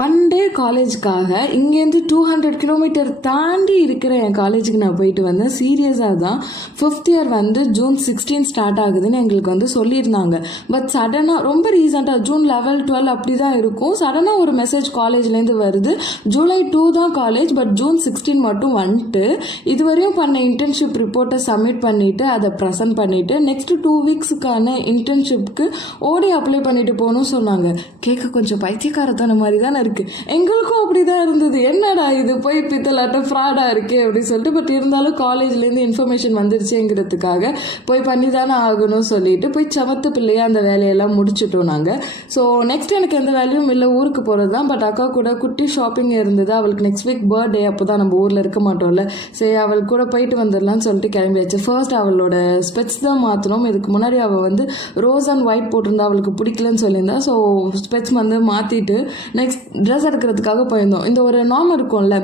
One day காலேஜுக்காக இங்கேருந்து 200 kilometre தாண்டி இருக்கிற என் காலேஜுக்கு நான் போயிட்டு வந்தேன். சீரியஸாக தான் 5th இயர் வந்து June 16 ஸ்டார்ட் ஆகுதுன்னு எங்களுக்கு வந்து சொல்லியிருந்தாங்க. பட் சடனாக ரொம்ப ரீசெண்டாக June 11, 12 அப்படி தான் இருக்கும். சடனாக ஒரு மெசேஜ் காலேஜ்லேருந்து வருது, July 2 தான் காலேஜ், பட் June 16 மட்டும் வந்துட்டு இதுவரையும் பண்ண இன்டர்ன்ஷிப் ரிப்போர்ட்டை சப்மிட் பண்ணிவிட்டு அதை ப்ரெசென்ட் பண்ணிவிட்டு நெக்ஸ்ட் 2 வீக்ஸுக்கான இன்டர்ன்ஷிப்க்கு ஓடி அப்ளை பண்ணிட்டு போகணும்னு சொன்னாங்க. கேட்க கொஞ்சம் பைத்தியக்காரத்தான மாதிரி தான் இருக்கு. எங்களுக்கும் அப்படிதான் இருந்தது, என்னடா இது போய் பித்தலாட்ட ஃப்ராடா இருக்கே அப்படின்னு சொல்லிட்டு. பட் இருந்தாலும் காலேஜ்லேருந்து இன்ஃபர்மேஷன் வந்துருச்சுங்கிறதுக்காக போய் பண்ணி தானே ஆகணும்னு சொல்லிட்டு போய் சமத்து பிள்ளையா அந்த வேலையெல்லாம் முடிச்சுட்டோம் நாங்கள். ஸோ நெக்ஸ்ட் எனக்கு எந்த வேலையும் இல்லை, ஊருக்கு போகிறது தான். பட் அக்கா கூட குட்டி ஷாப்பிங் இருந்தது, அவளுக்கு நெக்ஸ்ட் வீக் பர்த்டே, அப்போ தான் நம்ம ஊரில் இருக்க மாட்டோம்ல, சரி அவள் கூட போயிட்டு வந்துடலாம்னு சொல்லிட்டு கிளம்பியாச்சு. ஃபர்ஸ்ட் அவளோட ஸ்பெட்ஸ் தான் மாற்றணும். இதுக்கு முன்னாடி அவள் வந்து ரோஸ் அண்ட் ஒயிட் போட்டிருந்தா, அவளுக்கு பிடிக்கலன்னு சொல்லியிருந்தா. ஸோ ஸ்பெட்ஸ் வந்து மாற்றிட்டு நெக்ஸ்ட் ட்ரெஸ் எடுக்கிறதுக்காக போயிருந்தோம். இந்த ஒரு நார்ம் இருக்கும்ல,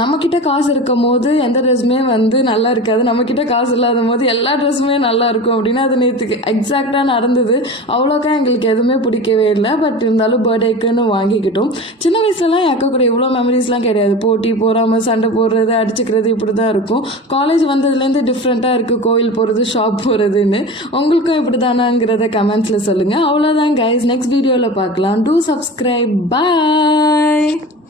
நம்மக்கிட்ட காசு இருக்கும் போது எந்த ட்ரெஸ்ஸுமே வந்து நல்லா இருக்காது, நம்மக்கிட்ட காசு இல்லாத போது எல்லா ட்ரெஸ்ஸுமே நல்லா இருக்கும் அப்படின்னா அது நேற்றுக்கு எக்ஸாக்டாக நடந்தது. அவ்வளோக்கா எங்களுக்கு எதுவுமே பிடிக்கவே இல்லை. பட் இருந்தாலும் பர்த்டேக்குன்னு வாங்கிக்கிட்டோம். சின்ன வயசுலலாம் என் அக்கா கூட இவ்வளோ மெமரிஸ்லாம் கிடையாது. போட்டி போகாமல் சண்டை போடுறது, அடிச்சுக்கிறது இப்படி தான் இருக்கும். காலேஜ் வந்ததுலேருந்து டிஃப்ரெண்ட்டாக இருக்குது, கோயில் போகிறது, ஷாப் போகிறதுன்னு. உங்களுக்கும் இப்படி தானாங்கிறத கமெண்ட்ஸில் சொல்லுங்கள். அவ்வளோதான் கைஸ், நெக்ஸ்ட் வீடியோவில் பார்க்கலாம். Two subscribe. Bye.